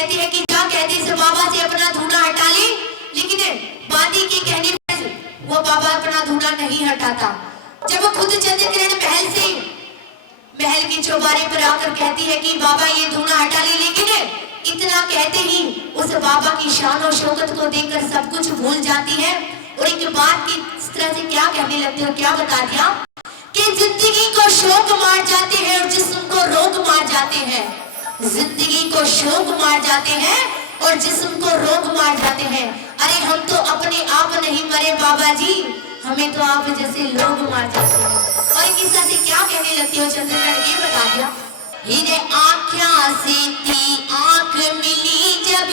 कहती है कि जा कहती से बाबा से अपना धूना हटा ले, लेकिन बांदी के कहने पर वो बाबा अपना धूना नहीं हटाता। जब वो खुद चंद्रकिरण महल के चौबारे पर आकर कहती है कि बाबा ये धूना हटा ले, लेकिन इतना कहते ही उस बाबा की शान और शौकत को देखकर सब कुछ भूल जाती है और एक बात की इस तरह से क्या कहने लगती है, क्या बता दिया कि जिंदगी को शौक मार जाते हैं और जिस्म को रोग मार जाते हैं। जिंदगी को शौक मार जाते हैं और जिस्म को रोग मार जाते हैं। अरे हम तो अपने आप नहीं मरे बाबा जी, हमें तो आप जैसे लोग मार जाते हैं। और इस तरह से क्या कहने लगती हो चंद्रकिरण, ये बता दिया। हिरे आँखियाँ से थी आँख मिली जब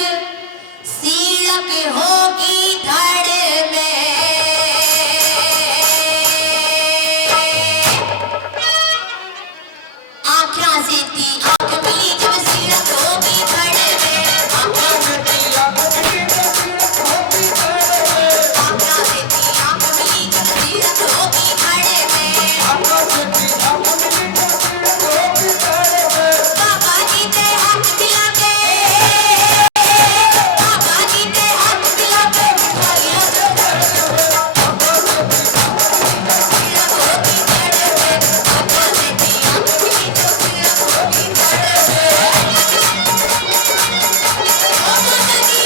सीरक होगी धड़ में, आँखियाँ से थी आँख मिली जब सीरक होगी धड़ में, आँखियाँ से थी आँख मिली जब सीरक होगी धड़ में, आँखियाँ से थी आँख मिली जब सीरक होगी धड़ में, आँखियाँ से थी आँख मिली जब सीरक होगी धड़ में। बाबा जी ने हाथ मिला के, बाबा जी ने हाथ मिला के बिठा लिया जब धड़ में, आँखियाँ से थी आँख मिली जब सीरक होगी धड़ में, आँखियाँ से थी आँख मिली जब सीरक होगी धड़ में। ओ माता जी,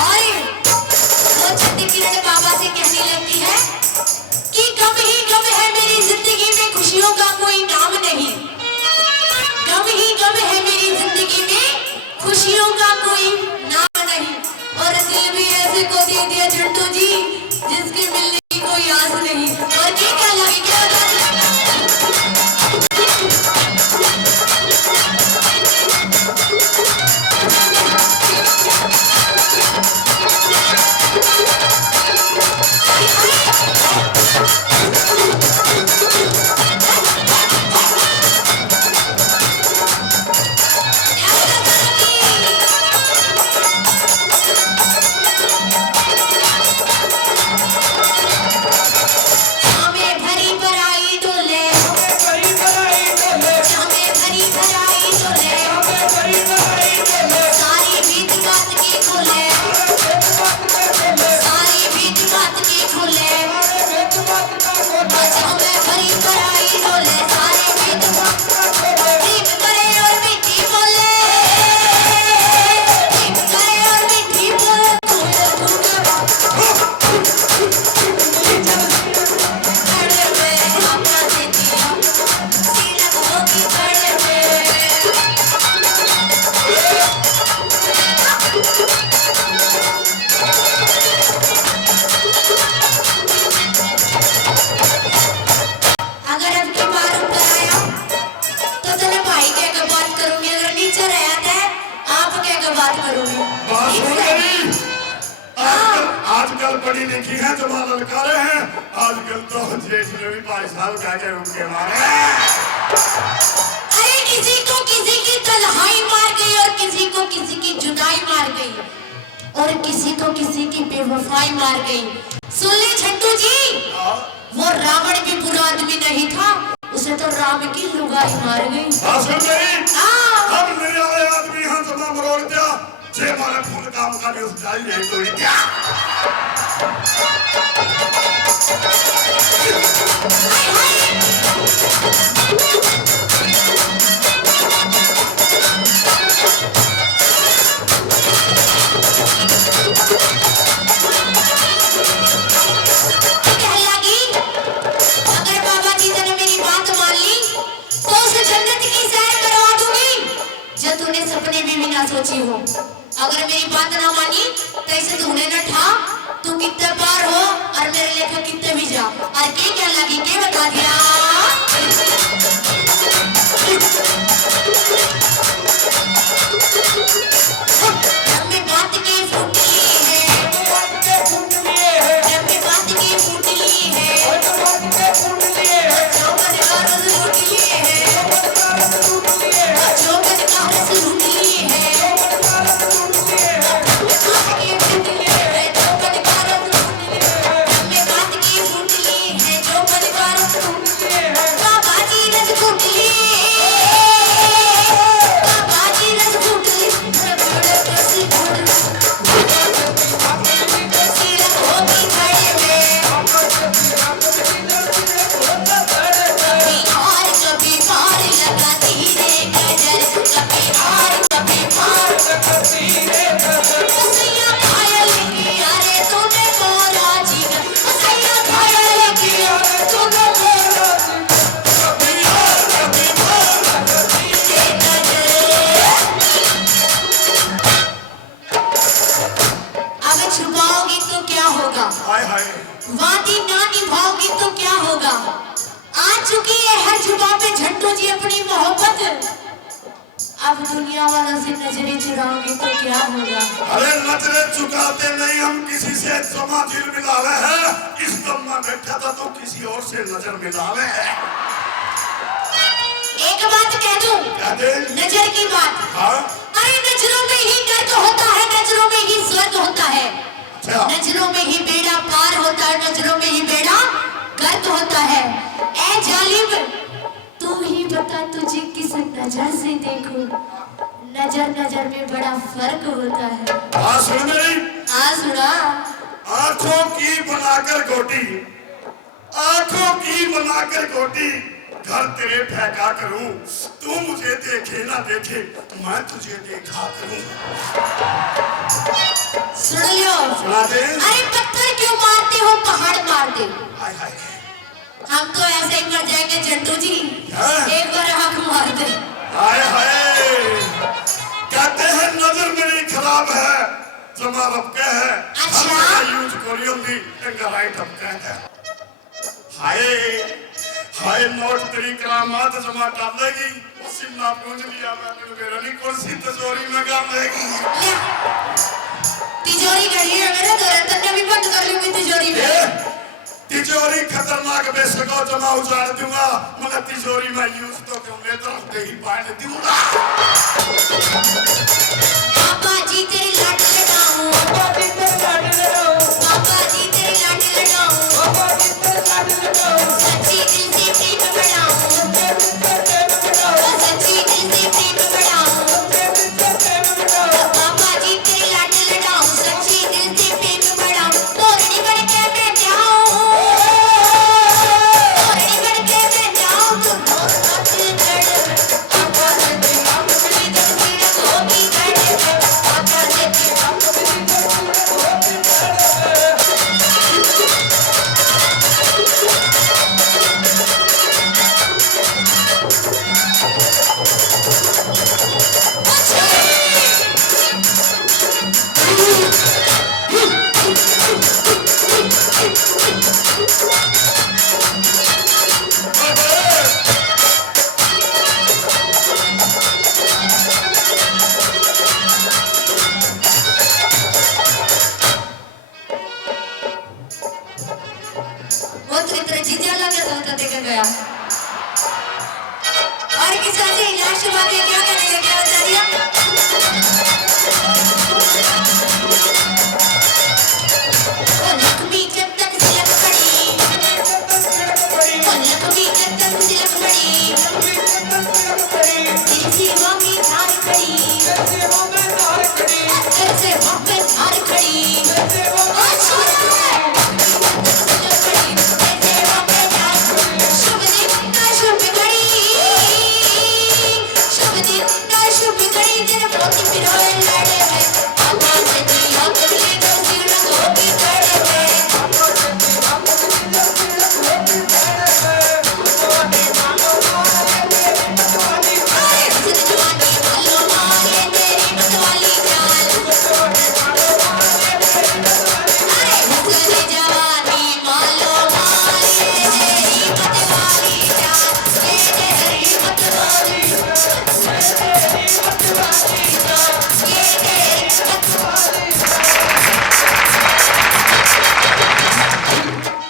और वो चंद्रकिरण बाबा से कहने लगती है कि गम ही गम है मेरी जिंदगी में, खुशियों का कोई नाम नहीं। गम ही गम है मेरी जिंदगी में, खुशियों का कोई नाम नहीं। और दिल भी ऐसे को दे दिया झंटू जी जिसके मिलने की कोई आस नहीं। और क्या लगे क्या हमें भरी भराई डोले, हमें भरी भराई डोले, हमें भरी भराई डोले, हमें भरी भराई डोले, सारी भीत बात के खोले, सारी भीत बात के खोले, आज हमें भरी भराई डोले, सारी भीत बात के खोले, ठीक करे और मीठी बोले, ठीक करे और मीठी बोले, धड़ में आँखियाँ से थी सीरक होगी धड़ में। अगर अब की बार ऊपर आया तो तेरे भाई के आगे बात करूंगी, अगर नीचे रहा था आप के आगे बात करूंगी। बात ठीक सुन है? गई? आजकल पढ़ी लिखी है जो मां ललकारे हैं, आजकल तो जेठ में भी भाई साहब कह के उनके मारे। अरे किसी को किसी की तन्हाई मार गई और किसी को किसी की जुदाई मार गई और किसी को किसी की बेवफाई मार गई। सुन ले झंटू जी, वो रावण भी बुरा आदमी नहीं था, उसे तो राम की लुगाई मार गई। बात सुन गई? हाँ। हम मेरे वाले आदमी हैं तो मैं मरोड़ दिया, जे मारे फूल काम का भी उस जाई है तोड़ी दिया। हाय हाय। कहने लगी, अगर बाबा जी ने मेरी बात मान ली तो उस जन्नत की सैर करवा दूंगी जो तूने सपने में भी ना सोची हो। अगर मेरी बात ना मानी तो इसे तूने न ठा, तू कितने पार हो और मेरे लेखा कितने भी जा। और क्या लगी के बता दिया। लंबी बात की फुटली है, लंबी बात की फुटली है, चौबन का रोज फुटली है। जोबन का रस लूट लिए हैं बात के फूट लिए हैं जोबन का रस लूट लिए हैं में बात के फूट लिए हैं जोबन का रस लूट लिए हैं बाबा जी रस फूट लिए बाबा जी रस फूट लिए बड़े कैसी फूट सिरक होगी खड़े में कभी पार लगाती रे नजर कभी पार सैया घायल किया रे तूने मोरा जिगर सैया घायल किया रे तूने मोरा अगर छुपाओगी तो क्या होगा हाय हाय वादी ना निभाओगी तो क्या होगा आ चुकी है हर जुबान पे झंडू जी अपनी मोहब्बत अब दुनिया वालों से नजरें चुराओगे तो क्या होगा अरे नजरें चुकाते नहीं हम किसी से जमा दिल मिलावे हैं इस दम में बैठा था तो किसी और से नजर मिलावे हैं एक बात कह दूं क्या दे नजर की बात हाँ अरे नजरों में ही दर्द होता है नजरों में ही स्वर्ग होता है अच्छा नजरों में ही बेड़ा पार होता है नजरों में ही बेड़ा गर्द होता है ऐ जालिम तू ही बता तुझे किस नजर से देखूं नजर नजर में बड़ा फर्क होता है हाँ सुन मेरी हाँ सुना आंखों की बनाकर गोटी आंखों की बनाकर गोटी घर तेरे फेंका करूं तू मुझे देखे ना देखे मैं तुझे देखा करूं सुन लियो सुना दे अरे पत्थर क्यों मारते हो पहाड़ मार दे हाय हाय हम तो ऐसे ही मर जाएंगे झंडू जी हाँ। एक बार आंख मार दे हाय हाय कहते हैं नजर मेरी खराब है जमा रबके है अच्छा। यूज करी होंगी इंगा राइट रबके है हाय हाय नोट तेरी करामात जमा डालेगी उसी ना पूछ लिया मैंने मेरा नहीं कुर्सी तिजोरी में डालेगी ले तिजोरी घड़ी है मेरे तो रतन ने भी बंद कर ली हुई तिजोरी में तिजोरी खतरनाक बेसको जमा उजाड़ दूंगा मगर तिजोरी में यूज तो करने तरफ दे ही पाड़ दूंगा पापा जी तेरी लाट लगाऊं पापा जी तेरी लाट लगाऊं पापा जी तेरी लाट लगाऊं पापा जी तेरी लाट लगाऊं सच्ची दिल से प्रेम बढ़ाऊं सच्ची दिल से प्रेम बढ़ाऊं पापा जी तेरी लाट लगाऊं सच्ची दिल से प्रेम बढ़ाऊं मोरनी बन के मैं जाऊं मोरनी बन के मैं जाऊं तो मोर मत लड़ पापा से हम कभी जब सिरक होगी खड़े पापा से हम कभी जब सिरक होगी वो तो इतना जीजा लगा था देखा गया और किसी से लास्ट बात है क्या करने लगे आचार्य वो लक्ष्मी जब तक सिलक पड़ी वो लक्ष्मी जब तक सिलक पड़ी